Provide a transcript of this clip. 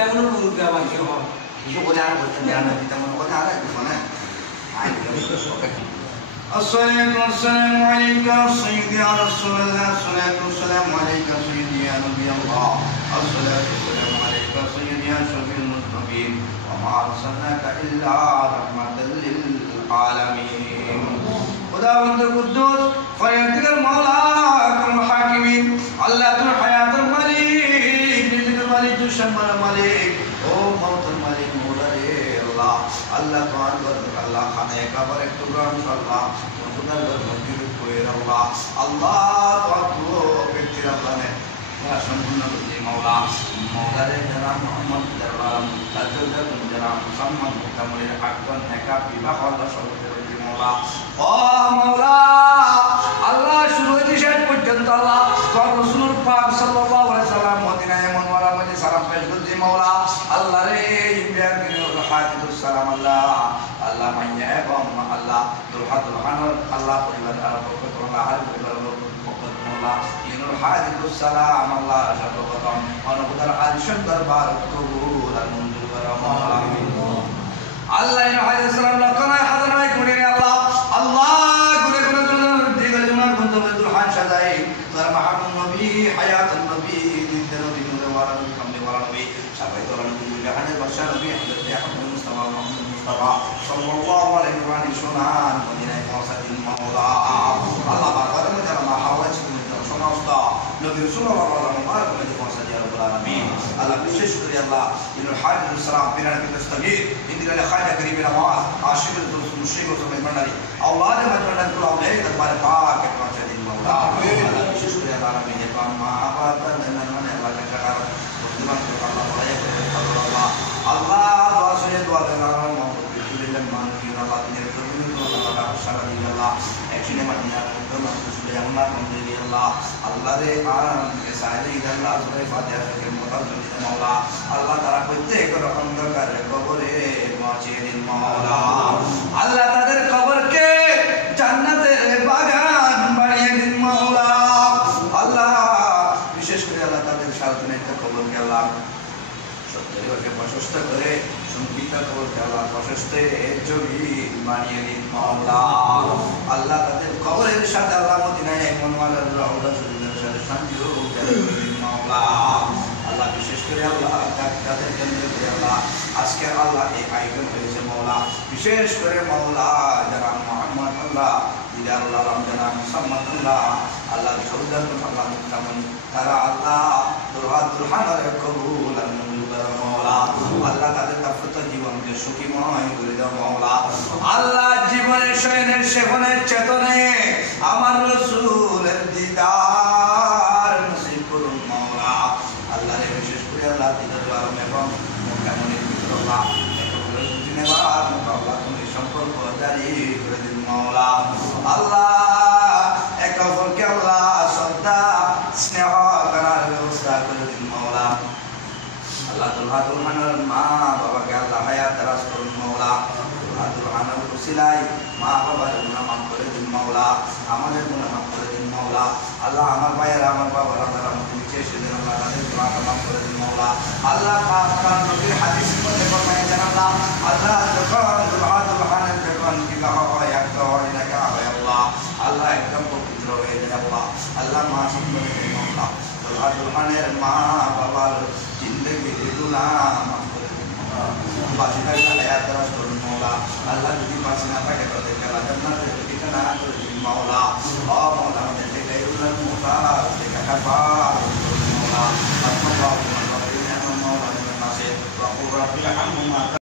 এমন মুরগি আবার কি হবে কিছু বলে আর বলতে দেন না তেমন কথা আর কিছু না الصلاة والسلام عليك سيدي يا رسول الله الصلاة والسلام عليك سيدي يا نبي الله الصلاة والسلام عليك سيدي يا شفيع المذنبين وما أرسلناك إلا رحمة للعالمين خداوند القدوس فريادك المولى أكرم الحاكمين الله ذو الحياة الملك ملك الملك ذو الشمال الملك او موت الملك مولا الله الله تعالى الله خانه كبر একটু গ্রাম আল্লাহ মজুদার ঘর মসজিদ কইরা আল্লাহ আল্লাহ তাআলা ব্যক্তির আল্লাহনে সম্পূর্ণ করতে মাওলা মাওলারে যারা মুহাম্মদ দরবার তাদের যারা সম্মান মুকামলের আকবর নেকা বিবাহ আল্লাহ সর্বতে মাওলা ও মাওলা আল্লাহ শুরু হইতে শেষ পর্যন্ত আল্লাহ তোর রাসূল পাক সাল্লাল্লাহু আলাইহি সাল্লাম মদিনায় মুনওয়ারা মধ্যে সালাম পেশ করতে মাওলা আল্লাহ রে ইব্রাহিমের হাদিসুস সালাম আল্লাহ আল্লাহ মাইয়া এবং আল্লাহ দুরহাতুল হানর আল্লাহ পরিবার আর পক্ষ থেকে আর পরিবার পক্ষ থেকে মাওলা ইনুল হাদিসুস সালাম আল্লাহ সর্বপ্রথম অনুভূতার আলিশান দরবার কবুল আর মঞ্জুর করা মাওলা আল্লাহ ইনুল হাদিসুস সালাম লক্ষণায় হাজারায় করে আল্লাহ আল্লাহ গুরে গুরে দিগল জুনার বন্ধুল হান সাজাই তোর মাহবুব নবী হায়াতুন নবী দিন নবী নূরে ওয়ালা নবী কামলে ওয়ালা নবী সাবাই তোর নবী জাহানের বাদশা নবী হযরত আহমদ মুস্তাফা মুহাম্মদ মুস্তাফা সাল্লাল্লাহু আলাইহি ওয়া সাল্লাম মদিনায় পৌঁছাতেন মাওলা আল্লাহ বারবার মধ্যে আল্লাহ হাওয়া ছিল সমস্ত নবী সাল্লাল্লাহু আলাইহি ওয়া সাল্লাম পৌঁছাতে ইয়া রাব্বুল আলামিন আল্লাহ বিশেষ করে আল্লাহ ইনুল হাদিসুস সালাম বিনাতি মুস্তাগীর ইন্দিরা খাজা করিমের আওয়াজ আশিকুল মুশরিক ও সুমাইমানারি আওলাদ মাজমানাত কুল আউলিয়া দরবার পাক কে পৌঁছাতেন মাওলা আল্লাহ বিশেষ করে আল্লাহ আমিন এ মা আবাদা জান্নাত আল্লাহ কে সাকার বর্তমান আল্লাহ বলায় আল্লাহ আল্লাহ দোয়া শুনে দোয়া দেন আমার মহব্বত দিলেন মানকি আল্লাহ দিনের প্রতিদিন আল্লাহ সারা দিন আল্লাহ একদিনে মাদিনা মুকদ্দমা সুলে আল্লাহ কমলি আল্লাহ আল্লাহ রে আরাম কে সাইলে আল্লাহ সুরে ফাতিহা থেকে মুতাজ্জিম মাওলা আল্লাহ তারা প্রত্যেক অন্ধকার কবরে পৌঁছিয়ে দিন মাওলা আল্লাহ তাদের কবরকে জান্নাতের বাগান বানিয়ে দিন মাওলা আল্লাহ বিশেষ করে আল্লাহ তাদের সালতানের কবরকে আল্লাহ সত্যিকে প্রশস্ত করে সংগীতা কবরকে আল্লাহ প্রশস্তে জমিন বানিয়ে দিন মাওলা আল্লাহ তাদের কবরের সাথে আল্লাহ মদিনায় মনওয়ালার রওজা শরীফের সাথে সংযোগ করে দিন মাওলা আল্লাহ বিশেষ করে আল্লাহ তাদের কেন্দ্র করে আল্লাহ আজকে আল্লাহ এই আয়োজন হয়েছে মাওলা বিশেষ করে মাওলা যারা মুহাম্মদ আল্লাহ দিদার আল্লাহ রমজান মুসাম্মদ আল্লাহ আল্লাহ সৌদার আল্লাহ মুক্তামন তারা আল্লাহ দুরহাতুল হানর কবুল আর মঞ্জুর করা মাওলা আল্লাহ তাদের দাফত জীবনকে সুখীময় করে দাও মাওলা আল্লাহ জীবনের শয়নের সেবনের চেতনে আমার রাসূলের দিদার নসিব করুন মাওলা আল্লাহ রে বিশেষ করে আল্লাহ দিদার আলম এবং মুকামনের ভিতর আল্লাহ নেবার মাওলা তুমি সম্পর্ক জারি করে দিন মাওলা আল্লাহ একে অপরকে আল্লাহ শ্রদ্ধা স্নেহ করার ব্যবস্থা করে দিন মাওলা আল্লাহ দুলহাতুল হানার মা বাবাকে আল্লাহ হায়াত দারাজ করুন মাওলা দুলহাতুল হানার উসিলায় মা বাবার গুনাহ মাফ করে দিন মাওলা আমাদের গুনাহ মাফ করে দিন মাওলা আল্লাহ আমার ভাইয়েরা আমার বাবারা যারা আমাকে নিচে এসেছেন আল্লাহ তাদের গুনাহ মাফ করে দিন মাওলা আল্লাহ পাক তার নবীর হাদিসের মধ্যে ফরমায়েছেন আল্লাহ আল্লাহ যখন দুলহাতুল হানার যখন বিবাহ হয় একটা হয় না কা হয় আল্লাহ আল্লাহ একদম পবিত্র হয়ে যায় আল্লাহ আল্লাহ মা সম্পর্কে দিন মাওলা দুলহাতুল হানার মা বাবার জিন্দেগির গুনাহ মাফ করে দিন মাওলা বাসিদার হায়াত দারাজ করুন মাওলা আল্লাহ যদি বাঁচি না থাকে তাদেরকে আল্লাহ জান্নাতের ঠিকানা করে দিন মাওলা ও মাওলা আমাদের থেকে উল্লাহ মুতার থেকে কাফার মাওলা আল্লাহ মাওলা মাওলা নাসির ওয়া কুর রাব্বিকা আম্মা